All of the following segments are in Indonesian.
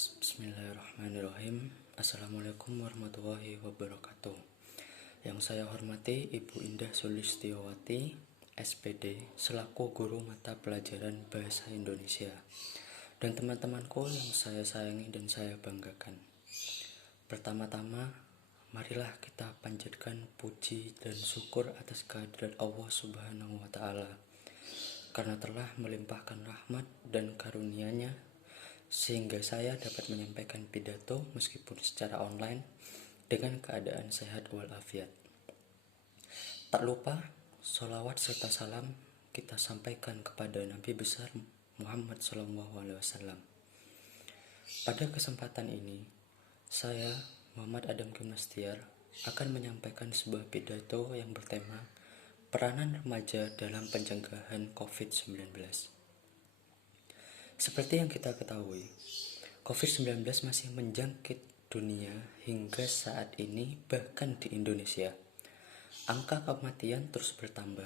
Bismillahirrahmanirrahim. Assalamualaikum warahmatullahi wabarakatuh. Yang saya hormati Ibu Indah Sulistiowati, SPD, selaku guru mata pelajaran Bahasa Indonesia, dan teman-temanku yang saya sayangi dan saya banggakan. Pertama-tama, marilah kita panjatkan puji dan syukur atas kehadirat Allah Subhanahu wa Ta'ala, karena telah melimpahkan rahmat dan karunia-Nya sehingga saya dapat menyampaikan pidato meskipun secara online dengan keadaan sehat walafiat. Tak lupa, sholawat serta salam kita sampaikan kepada Nabi besar Muhammad SAW. Pada kesempatan ini, saya, Muhammad Adam Gimnastiar, akan menyampaikan sebuah pidato yang bertema Peranan Remaja dalam Pencegahan COVID-19. Seperti yang kita ketahui, COVID-19 masih menjangkit dunia hingga saat ini, bahkan di Indonesia. Angka kematian terus bertambah.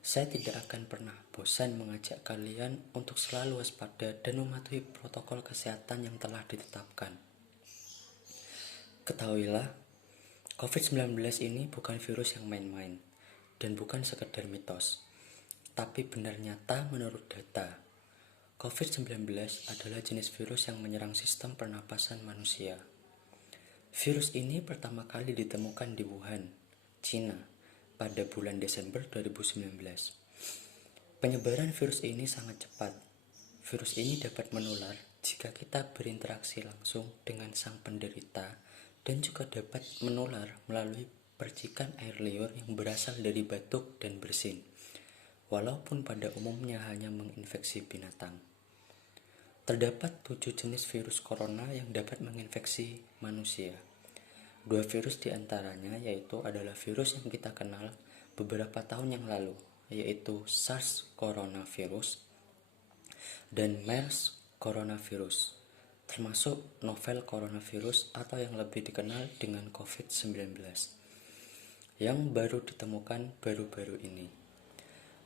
Saya tidak akan pernah bosan mengajak kalian untuk selalu waspada dan mematuhi protokol kesehatan yang telah ditetapkan. Ketahuilah, COVID-19 ini bukan virus yang main-main dan bukan sekedar mitos, tapi benar nyata menurut data. COVID-19 adalah jenis virus yang menyerang sistem pernapasan manusia. Virus ini pertama kali ditemukan di Wuhan, Cina, pada bulan Desember 2019. Penyebaran virus ini sangat cepat. Virus ini dapat menular jika kita berinteraksi langsung dengan sang penderita dan juga dapat menular melalui percikan air liur yang berasal dari batuk dan bersin, walaupun pada umumnya hanya menginfeksi binatang. Terdapat 7 jenis virus corona yang dapat menginfeksi manusia. 2 virus diantaranya yaitu adalah virus yang kita kenal beberapa tahun yang lalu, yaitu SARS coronavirus dan MERS coronavirus, termasuk novel coronavirus atau yang lebih dikenal dengan COVID-19, yang baru ditemukan baru-baru ini.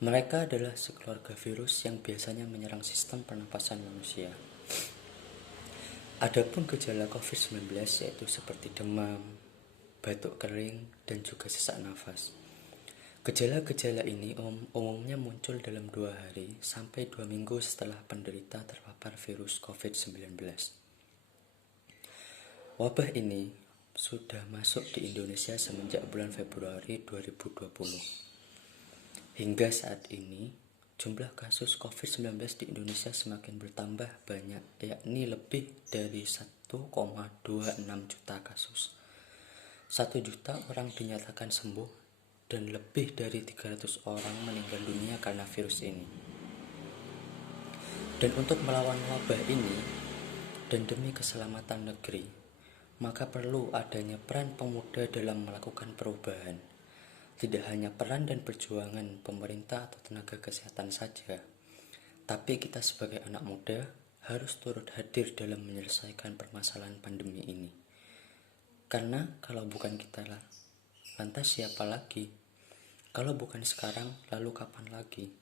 Mereka adalah sekeluarga virus yang biasanya menyerang sistem pernapasan manusia. Adapun gejala COVID-19 yaitu seperti demam, batuk kering, dan juga sesak nafas. Gejala-gejala ini umumnya muncul dalam 2 hari sampai 2 minggu setelah penderita terpapar virus COVID-19. Wabah ini sudah masuk di Indonesia semenjak bulan Februari 2020. Hingga saat ini, jumlah kasus COVID-19 di Indonesia semakin bertambah banyak, yakni lebih dari 1,26 juta kasus. 1 juta orang dinyatakan sembuh dan lebih dari 300 orang meninggal dunia karena virus ini. Dan untuk melawan wabah ini dan demi keselamatan negeri, maka perlu adanya peran pemuda dalam melakukan perubahan. Tidak hanya peran dan perjuangan pemerintah atau tenaga kesehatan saja, tapi kita sebagai anak muda harus turut hadir dalam menyelesaikan permasalahan pandemi ini. Karena kalau bukan kita lah, lantas siapa lagi? Kalau bukan sekarang, lalu kapan lagi?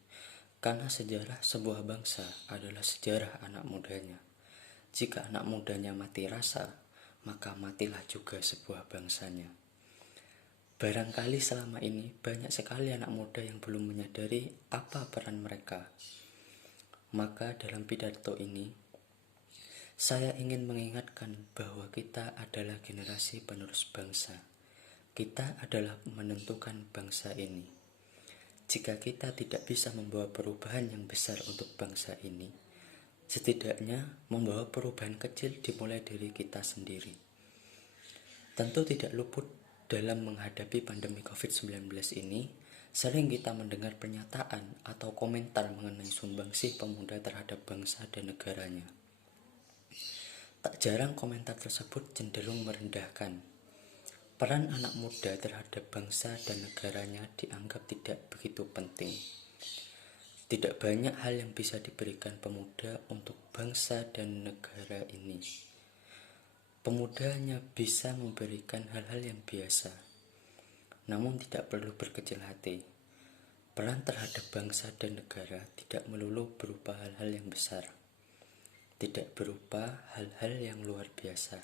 Karena sejarah sebuah bangsa adalah sejarah anak mudanya. Jika anak mudanya mati rasa, maka matilah juga sebuah bangsanya. Barangkali selama ini banyak sekali anak muda yang belum menyadari apa peran mereka. Maka dalam pidato ini, saya ingin mengingatkan bahwa kita adalah generasi penerus bangsa. Kita adalah menentukan bangsa ini. Jika kita tidak bisa membawa perubahan yang besar untuk bangsa ini, setidaknya membawa perubahan kecil dimulai dari kita sendiri. Tentu tidak luput dalam menghadapi pandemi COVID-19 ini, sering kita mendengar pernyataan atau komentar mengenai sumbangsih pemuda terhadap bangsa dan negaranya. Tak jarang komentar tersebut cenderung merendahkan. Peran anak muda terhadap bangsa dan negaranya dianggap tidak begitu penting. Tidak banyak hal yang bisa diberikan pemuda untuk bangsa dan negara ini. Pemuda hanya bisa memberikan hal-hal yang biasa, namun tidak perlu berkecil hati. Peran terhadap bangsa dan negara tidak melulu berupa hal-hal yang besar. tidak berupa hal-hal yang luar biasa.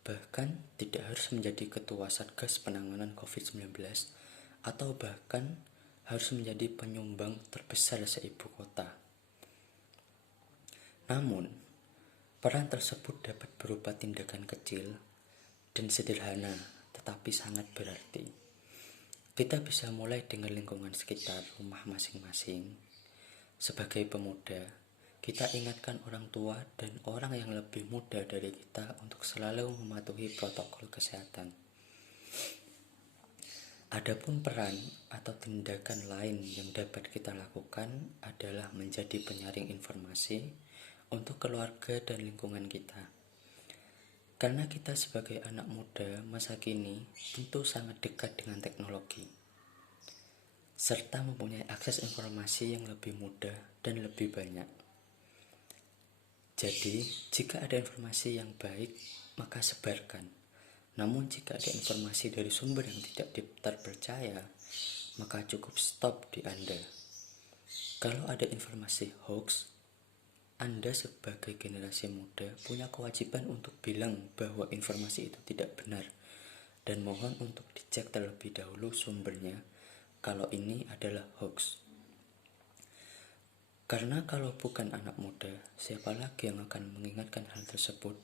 Bahkan tidak harus menjadi ketua Satgas Penanganan COVID-19 atau bahkan harus menjadi penyumbang terbesar se-ibu kota. Namun, peran tersebut dapat berupa tindakan kecil dan sederhana, tetapi sangat berarti. Kita bisa mulai dengan lingkungan sekitar rumah masing-masing. Sebagai pemuda, kita ingatkan orang tua dan orang yang lebih muda dari kita untuk selalu mematuhi protokol kesehatan. Adapun peran atau tindakan lain yang dapat kita lakukan adalah menjadi penyaring informasi untuk keluarga dan lingkungan kita. Karena kita sebagai anak muda masa kini tentu sangat dekat dengan teknologi, serta mempunyai akses informasi yang lebih mudah dan lebih banyak. Jadi, jika ada informasi yang baik, maka sebarkan. Namun jika ada informasi dari sumber yang tidak terpercaya, maka cukup stop di Anda. Kalau ada informasi hoax, Anda sebagai generasi muda punya kewajiban untuk bilang bahwa informasi itu tidak benar dan mohon untuk dicek terlebih dahulu sumbernya kalau ini adalah hoax. Karena kalau bukan anak muda, siapa lagi yang akan mengingatkan hal tersebut?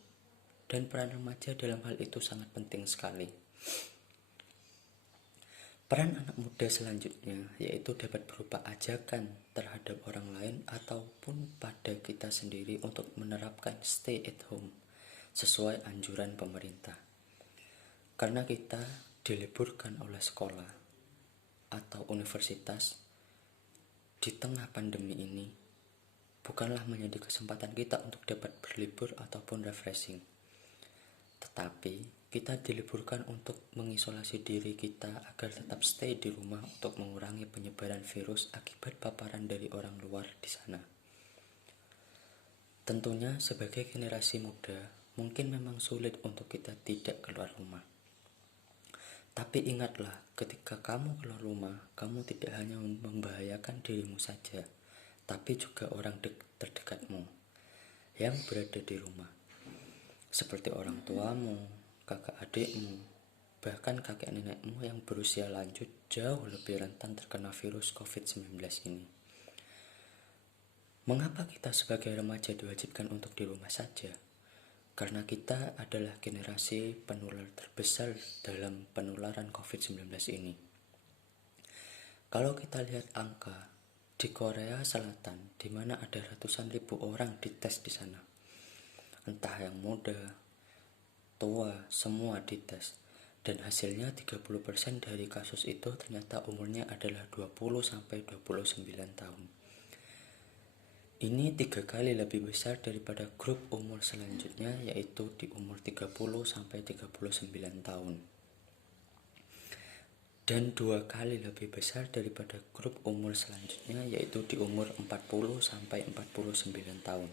Dan peran remaja dalam hal itu sangat penting sekali. Peran anak muda selanjutnya yaitu dapat berupa ajakan terhadap orang lain ataupun pada kita sendiri untuk menerapkan stay at home sesuai anjuran pemerintah. Karena kita diliburkan oleh sekolah atau universitas di tengah pandemi ini, bukanlah menjadi kesempatan kita untuk dapat berlibur ataupun refreshing. Tetapi kita diliburkan untuk mengisolasi diri kita agar tetap stay di rumah untuk mengurangi penyebaran virus akibat paparan dari orang luar di sana. Tentunya sebagai generasi muda, mungkin memang sulit untuk kita tidak keluar rumah. Tapi ingatlah, ketika kamu keluar rumah, kamu tidak hanya membahayakan dirimu saja, tapi juga orang terdekatmu yang berada di rumah. Seperti orang tuamu, kakak adikmu, bahkan kakek nenekmu yang berusia lanjut jauh lebih rentan terkena virus COVID-19 ini. Mengapa kita sebagai remaja diwajibkan untuk di rumah saja? Karena kita adalah generasi penular terbesar dalam penularan COVID-19 ini. Kalau kita lihat angka, di Korea Selatan, di mana ada ratusan ribu orang dites di sana. Entah yang muda, tua, semua dites. Dan hasilnya 30% dari kasus itu ternyata umurnya adalah 20-29 tahun. Ini 3 kali lebih besar daripada grup umur selanjutnya, yaitu di umur 30-39 tahun. Dan 2 kali lebih besar daripada grup umur selanjutnya, yaitu di umur 40-49 tahun.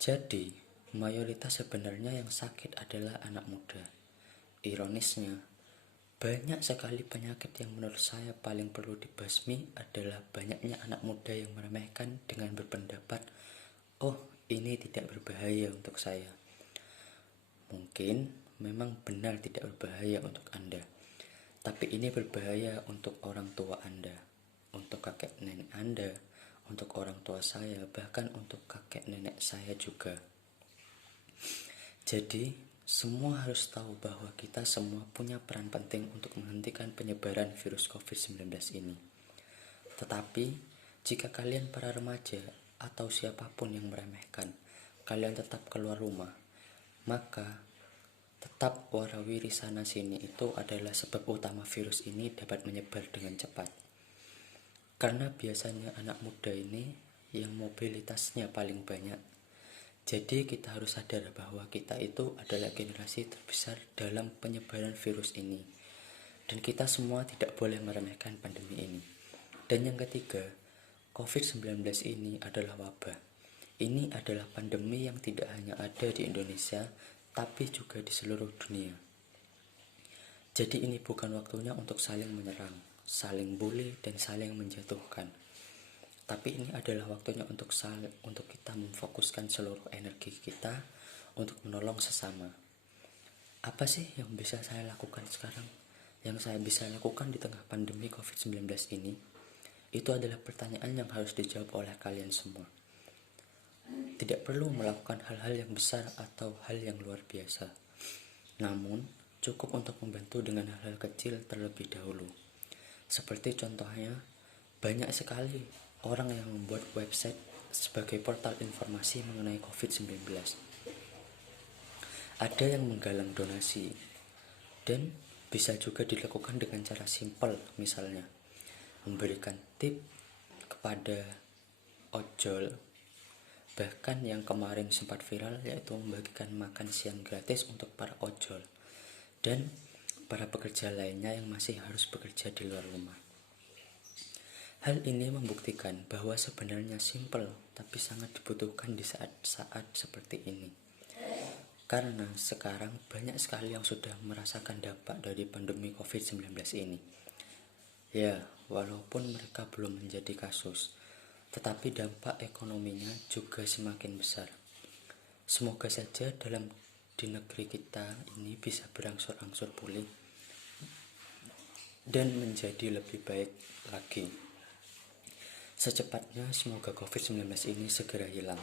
Jadi, mayoritas sebenarnya yang sakit adalah anak muda. Ironisnya, banyak sekali penyakit yang menurut saya paling perlu dibasmi adalah banyaknya anak muda yang meremehkan dengan berpendapat, oh ini tidak berbahaya untuk saya. Mungkin memang benar tidak berbahaya untuk Anda, tapi ini berbahaya untuk orang tua Anda, untuk kakek nenek Anda, untuk orang tua saya, bahkan untuk kakek nenek saya juga. Jadi, semua harus tahu bahwa kita semua punya peran penting untuk menghentikan penyebaran virus COVID-19 ini. Tetapi, jika kalian para remaja atau siapapun yang meremehkan, kalian tetap keluar rumah, maka tetap warawiri sana sini itu adalah sebab utama virus ini dapat menyebar dengan cepat. Karena biasanya anak muda ini yang mobilitasnya paling banyak. Jadi kita harus sadar bahwa kita itu adalah generasi terbesar dalam penyebaran virus ini. Dan kita semua tidak boleh meremehkan pandemi ini. Dan yang ketiga, COVID-19 ini adalah wabah. Ini adalah pandemi yang tidak hanya ada di Indonesia, tapi juga di seluruh dunia. Jadi ini bukan waktunya untuk saling menyerang, saling bully, dan saling menjatuhkan. Tapi ini adalah waktunya untuk kita memfokuskan seluruh energi kita untuk menolong sesama. Apa sih yang bisa saya lakukan sekarang? Yang saya bisa lakukan di tengah pandemi COVID-19 ini? Itu adalah pertanyaan yang harus dijawab oleh kalian semua. Tidak perlu melakukan hal-hal yang besar atau hal yang luar biasa. Namun, cukup untuk membantu dengan hal-hal kecil terlebih dahulu. Seperti contohnya, banyak sekali orang yang membuat website sebagai portal informasi mengenai COVID-19. Ada yang menggalang donasi, dan bisa juga dilakukan dengan cara simpel, misalnya memberikan tip kepada ojol. Bahkan yang kemarin sempat viral yaitu membagikan makan siang gratis untuk para ojol dan para pekerja lainnya yang masih harus bekerja di luar rumah. Hal ini membuktikan bahwa sebenarnya simpel tapi sangat dibutuhkan di saat-saat seperti ini. Karena sekarang banyak sekali yang sudah merasakan dampak dari pandemi COVID-19 ini. Ya, walaupun mereka belum menjadi kasus, tetapi dampak ekonominya juga semakin besar. Semoga saja di negeri kita ini bisa berangsur-angsur pulih dan menjadi lebih baik lagi. Secepatnya semoga COVID-19 ini segera hilang.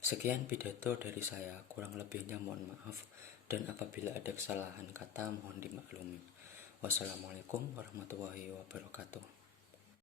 Sekian pidato dari saya, kurang lebihnya mohon maaf, dan apabila ada kesalahan kata mohon dimaklumi. Wassalamualaikum warahmatullahi wabarakatuh.